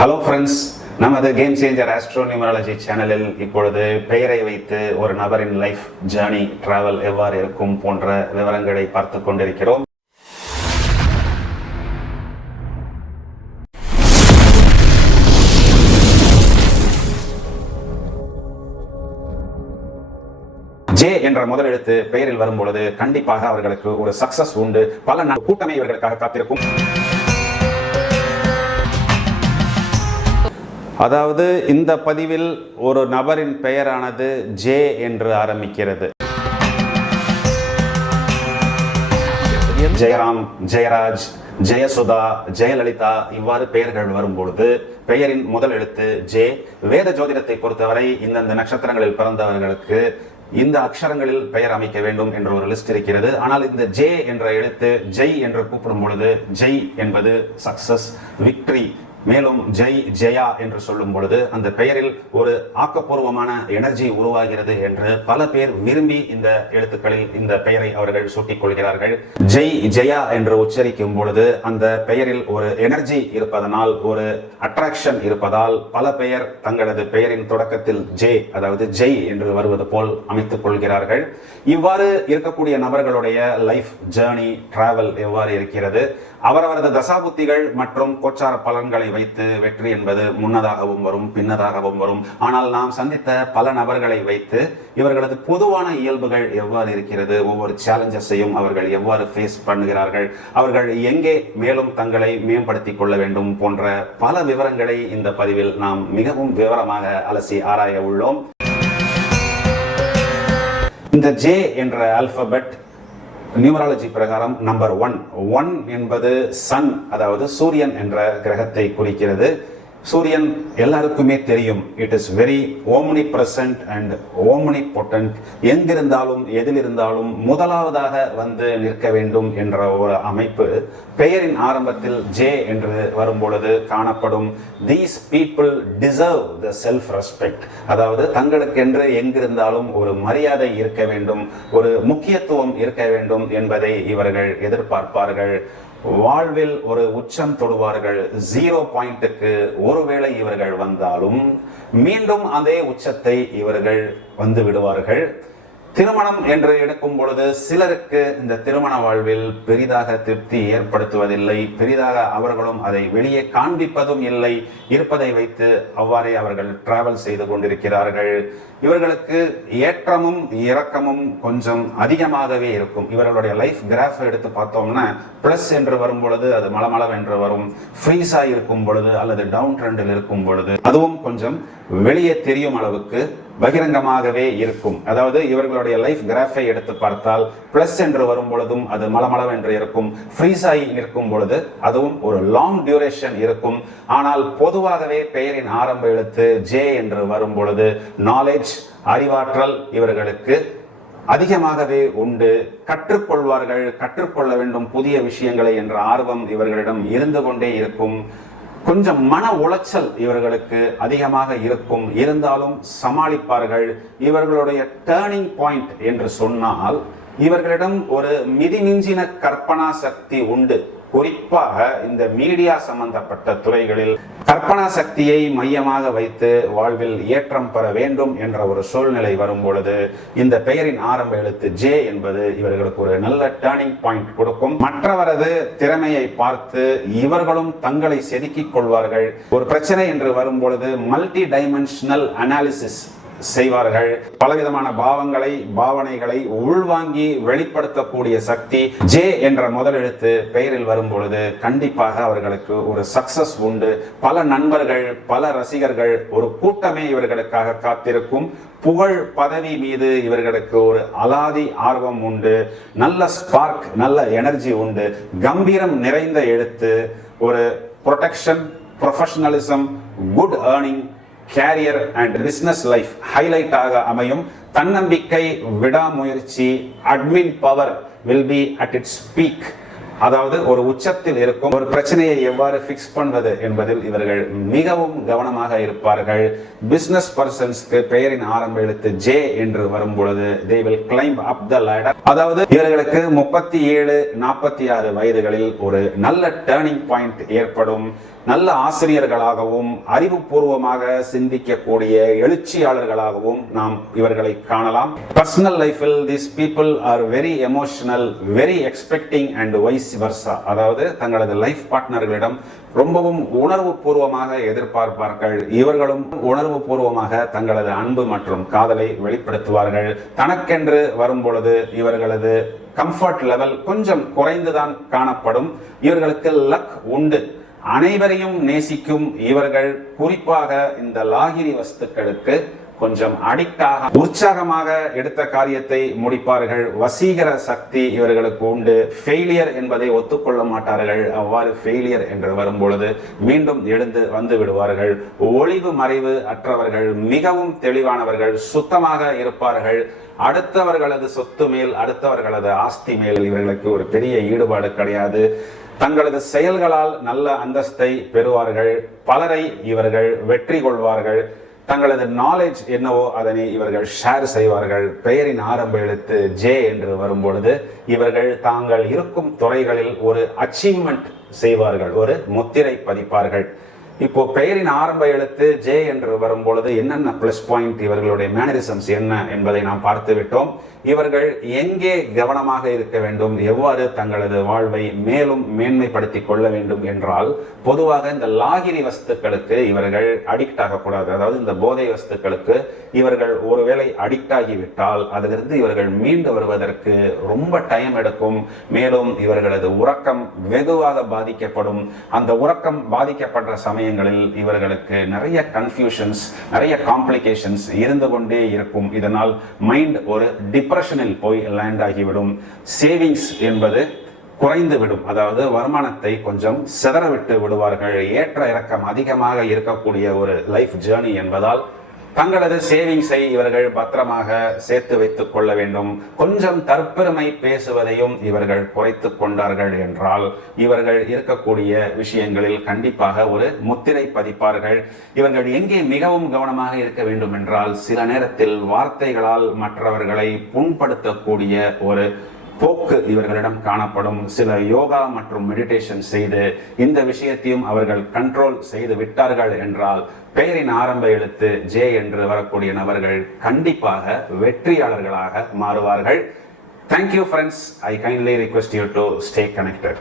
Hello friends, நமது game changer astro numerology சேனலில் இப்பொழுது பெயரை வைத்து ஒரு நபரின் லைஃப் ஜேர்னி டிராவல் எவ்வாறு இருக்கும் போன்ற விவரங்களை பார்த்து கொண்டிருக்கிறோம். ஜே என்ற முதல் எழுத்து பெயரில் வரும் பொழுது கண்டிப்பாக அவர்களுக்கு ஒரு சக்சஸ் உண்டு. பல கூட்டமே இவர்களுக்காக காத்திருக்கும். அதாவது இந்த பதிவில் ஒரு நபரின் பெயரானது ஜே என்று ஆரம்பிக்கிறது. ஜெயராம், ஜெயராஜ், ஜெயசுதா, ஜெயலலிதா இவ்வாறு பெயர்கள் வரும்பொழுது பெயரின் முதல் எழுத்து ஜே. வேத ஜோதிடத்தை பொறுத்தவரை இந்தந்த நட்சத்திரங்களில் பிறந்தவர்களுக்கு இந்த அக்ஷரங்களில் பெயர் அமைக்க வேண்டும் என்ற ஒரு லிஸ்ட் இருக்கிறது. ஆனால் இந்த ஜே என்ற எழுத்து ஜெய் என்று கூப்பிடும் பொழுது ஜெய் என்பது சக்சஸ், விக்டரி. மேலும் ஜெய், ஜெயா என்று சொல்லும் பொழுது அந்த பெயரில் ஒரு ஆக்கப்பூர்வமான எனர்ஜி உருவாகிறது என்று பல பேர் விரும்பி இந்த எழுத்துக்களில் இந்த பெயரை அவர்கள் சூட்டிக் கொள்கிறார்கள். ஜெய், ஜெயா என்று உச்சரிக்கும் பொழுது அந்த பெயரில் ஒரு எனர்ஜி இருப்பதனால், ஒரு அட்ராக்ஷன் இருப்பதால் பல பெயர் தங்களது பெயரின் தொடக்கத்தில் ஜே, அதாவது ஜெய் என்று வருவது போல் அமைத்துக் கொள்கிறார்கள். இவ்வாறு இருக்கக்கூடிய நபர்களுடைய லைஃப் ஜேர்னி டிராவல் எவ்வாறு இருக்கிறது? அவரவரது தசாபுத்திகள் மற்றும் கோச்சார பலன்களை வைத்து வெற்றி என்பது முன்னதாகவும் வரும், பின்னதாகவும் வரும். ஆனால் நாம் சந்தித்த பல நபர்களை வைத்து இவர்களது பொதுவான இயல்புகள் எவ்வாறு இருக்கிறது, ஒவ்வொரு சேலஞ்சஸையும் அவர்கள் எவ்வாறு ஃபேஸ் பண்ணுகிறார்கள், அவர்கள் எங்கே மேலும் தங்களை மேம்படுத்திக் கொள்ள வேண்டும் போன்ற பல விவரங்களை இந்த பதிவில் நாம் மிகவும் விவரமாக அலசி ஆராய உள்ளோம். இந்த ஜே என்ற ஆல்பபெட் நியூமராலஜி பிரகாரம் நம்பர் 1 என்பது சன், அதாவது சூரியன் என்ற கிரகத்தை குறிக்கிறது. சூரியன் எல்லாருக்குமே தெரியும், it is very omni present and omni potent. எங்கிருந்தாலும் எதிலிருந்தாலும் முதலாவதாக வந்து நிற்க வேண்டும் என்ற ஒரு அமைப்பு பெயரின் ஆரம்பத்தில் ஜே என்று வரும்பொழுது காணப்படும். These people deserve the self respect, அதாவது தங்களுக்கென்று எங்கிருந்தாலும் ஒரு மரியாதை இருக்க வேண்டும், ஒரு முக்கியத்துவம் இருக்க வேண்டும் என்பதை இவர்கள் எதிர்பார்ப்பார்கள். வாழ்வில் ஒரு உச்சம் தொடுவார்கள். 0 பாயிண்ட்டுக்கு ஒருவேளை இவர்கள் வந்தாலும் மீண்டும் அதே உச்சத்தை இவர்கள் வந்து விடுவார்கள். திருமணம் என்று எடுக்கும் பொழுது சிலருக்கு இந்த திருமண வாழ்வில் பெரிதாக திருப்தி ஏற்படுத்துவதில்லை, பெரிதாக அவர்களும் அதை வெளியே காண்பிப்பதும் இல்லை. இருப்பதை வைத்து அவ்வாறே அவர்கள் டிராவல் செய்து கொண்டிருக்கிறார்கள். இவர்களுக்கு ஏற்றமும் இறக்கமும் கொஞ்சம் அதிகமாகவே இருக்கும். இவர்களுடைய லைஃப் கிராஃப் எடுத்து பார்த்தோம்னா பிளஸ் என்று வரும் பொழுது அது மளமளவென்று வரும், ஃப்ரீஸா இருக்கும் பொழுது அல்லது டவுன் ட்ரெண்டில் இருக்கும் பொழுது அதுவும் கொஞ்சம் வெளியே தெரியும் அளவுக்கு பகிரங்கமாகவே இருக்கும். அதாவது இவர்களுடைய லைஃப் கிராஃபை எடுத்து பார்த்தால் பிளஸ் என்று வரும் பொழுதும் அது மளமளவென்று இருக்கும், ஃப்ரீஸ் ஆகி நிற்கும் பொழுது அதுவும் ஒரு லாங் டியூரேஷன் இருக்கும். ஆனால் பொதுவாகவே பெயரின் ஆரம்ப எழுத்து ஜே என்று வரும் பொழுது நாலேஜ், அறிவாற்றல் இவர்களுக்கு அதிகமாகவே உண்டு. கற்றுக்கொள்வார்கள், கற்றுக்கொள்ள வேண்டும் புதிய விஷயங்களை என்ற ஆர்வம் இவர்களிடம் இருந்து கொண்டே இருக்கும். கொஞ்சம் மன உளைச்சல் இவர்களுக்கு அதிகமாக இருக்கும், இருந்தாலும் சமாளிப்பார்கள். இவர்களுடைய டேர்னிங் பாயிண்ட் என்று சொன்னால் இவர்களிடம் ஒரு மிதிமிஞ்சின கற்பனா சக்தி உண்டு. குறிப்பாக இந்த மீடியா சம்பந்தப்பட்ட துறைகளில் கற்பனா சக்தியை மையமாக வைத்து வாழ்வில் ஏற்றம் பெற வேண்டும் என்ற ஒரு சூழ்நிலை வரும் பொழுது இந்த பெயரின் ஆரம்ப எழுத்து ஜே என்பது இவர்களுக்கு ஒரு நல்ல டேர்னிங் பாயிண்ட் கொடுக்கும். மற்றவரது திறமையை பார்த்து இவர்களும் தங்களை செதுக்கிக் கொள்வார்கள். ஒரு பிரச்சனை என்று வரும் பொழுது மல்டி டைமென்ஷனல் அனாலிசிஸ் செய்வார்கள். பலவிதமான பாவனைகளை உள்வாங்கி வெளிப்படுத்தக்கூடிய சக்தி ஜே என்ற முதல் எழுத்து பெயரில் வரும் பொழுது கண்டிப்பாக அவர்களுக்கு ஒரு சக்சஸ் உண்டு. பல நண்பர்கள், பல ரசிகர்கள், ஒரு கூட்டமே இவர்களுக்காக காத்திருக்கும். புகழ், பதவி மீது இவர்களுக்கு ஒரு அலாதி ஆர்வம் உண்டு. நல்ல ஸ்பார்க், நல்ல எனர்ஜி உண்டு. கம்பீரம் நிறைந்த எழுத்து. ஒரு protection, professionalism, good earning, career and business life highlight ஆக அமையும். தன்னம்பிக்கை, விடாமுயற்சி, admin power will be at its peak. அதாவது ஒரு உச்சத்தில் இருக்கும். ஒரு பிரச்சனையை எவ்வாறு ஃபிக்ஸ் பண்ணுவது என்பதில் இவர்கள் மிகவும் கவனமாக இருப்பார்கள். பிசினஸ் பர்சன்ஸ்க்கு பெயரின் ஆரம்ப எழுத்து ஜே என்று வரும் பொழுது they will climb up the ladder. அதாவது இவர்களுக்கு 37, 46 வயதுகளில் ஒரு நல்ல டேர்னிங் பாயிண்ட் ஏற்படும். நல்ல ஆசிரியர்களாகவும் அறிவுபூர்வமாக சிந்திக்கக்கூடிய எழுச்சியாளர்களாகவும் நாம் இவர்களை காணலாம். பர்சனல் லைஃபில் these people are very emotional, very expecting and vice versa. அதாவது தங்களது லைஃப் பார்ட்னர்களிடம் ரொம்பவும் உணர்வு பூர்வமாக எதிர்பார்ப்பார்கள். இவர்களும் உணர்வு பூர்வமாக தங்களது அன்பு மற்றும் காதலை வெளிப்படுத்துவார்கள். தனக்கென்று வரும் பொழுது இவர்களது கம்ஃபர்ட் லெவல் கொஞ்சம் குறைந்துதான் காணப்படும். இவர்களுக்கு லக் உண்டு. அனைவரையும் நேசிக்கும் இவர்கள் குறிப்பாக இந்த லாகிரி வஸ்துக்களுக்கு கொஞ்சம் அடிக்டாக உற்சாகமாக எடுத்த காரியத்தை முடிப்பார்கள். வசீகர சக்தி இவர்களுக்கு உண்டு. ஃபெயிலியர் என்பதை ஒத்துக்கொள்ள மாட்டார்கள். அவ்வாறு ஃபெயிலியர் என்று வரும் பொழுது மீண்டும் எழுந்து வந்து விடுவார்கள். ஒளிவு மறைவு அற்றவர்கள், மிகவும் தெளிவானவர்கள், சுத்தமாக இருப்பார்கள். அடுத்தவர்களது சொத்து மேல், அடுத்தவர்களது ஆஸ்தி மேல் இவர்களுக்கு ஒரு பெரிய ஈடுபாடு கிடையாது. தங்களது செயல்களால் நல்ல அந்தஸ்தை பெறுவார்கள். பலரை இவர்கள் வெற்றி கொள்வார்கள். தங்களது நாலேஜ் என்னவோ அதனை இவர்கள் ஷேர் செய்வார்கள். பெயரின் ஆரம்ப எழுத்து ஜே என்று வரும் பொழுது இவர்கள் தாங்கள் இருக்கும் துறைகளில் ஒரு அச்சீவ்மெண்ட் செய்வார்கள், ஒரு முத்திரை பதிப்பார்கள். இப்போ பெயரின் ஆரம்ப எழுத்து ஜே என்று வரும் பொழுது என்னென்ன பிளஸ் பாயிண்ட், இவர்களுடைய மேனரிசம்ஸ் என்ன என்பதை நாம் பார்த்து விட்டோம். இவர்கள் எங்கே கவனமாக இருக்க வேண்டும், எவ்வாறு தங்களது வாழ்வை மேலும் மேன்மைப்படுத்திக் கொள்ள வேண்டும் என்றால், பொதுவாக இந்த லாகிரி வஸ்துக்களுக்கு இவர்கள் அடிக்ட் ஆகக்கூடாது. அதாவது இந்த போதை வஸ்துக்களுக்கு இவர்கள் ஒருவேளை அடிக்ட் ஆகிவிட்டால் அதிலிருந்து இவர்கள் மீண்டு வருவதற்கு ரொம்ப டைம் எடுக்கும். மேலும் இவர்களது உறக்கம் வெகுவாக பாதிக்கப்படும். அந்த உறக்கம் பாதிக்கப்படுற சமயங்களில் இவர்களுக்கு நிறைய கன்ஃபியூஷன்ஸ், நிறைய காம்ப்ளிகேஷன்ஸ் இருந்து கொண்டே இருக்கும். இதனால் மைண்ட் ஒரு டிப்ரெஷனில் போய் லேண்ட் ஆகிவிடும். சேவிங்ஸ் என்பது குறைந்து விடும். அதாவது வருமானத்தை கொஞ்சம் சிதறவிட்டு விடுவார்கள். ஏற்ற இறக்கம் அதிகமாக இருக்கக்கூடிய ஒரு லைஃப் ஜேர்னி என்பதால் தங்களது சேவிங்ஸை இவர்கள் பத்திரமாக சேர்த்து வைத்துக் கொள்ள வேண்டும். கொஞ்சம் தற்பெருமை பேசுவதையும் இவர்கள் குறைத்து கொண்டார்கள் என்றால் இவர்கள் இருக்கக்கூடிய விஷயங்களில் கண்டிப்பாக ஒரு முத்திரை பதிப்பார்கள். இவர்கள் எங்கே மிகவும் கவனமாக இருக்க வேண்டும் என்றால், சில நேரத்தில் வார்த்தைகளால் மற்றவர்களை புண்படுத்தக்கூடிய ஒரு போக்கு இவர்களிடம் காணப்படும். சில யோகா மற்றும் மெடிடேஷன் செய்து இந்த விஷயத்தையும் அவர்கள் கண்ட்ரோல் செய்து விட்டார்கள் என்றால் பெயரின் ஆரம்ப எழுத்து ஜே என்று வரக்கூடிய நபர்கள் கண்டிப்பாக வெற்றியாளர்களாக மாறுவார்கள். Thank you friends. I kindly request you to stay connected.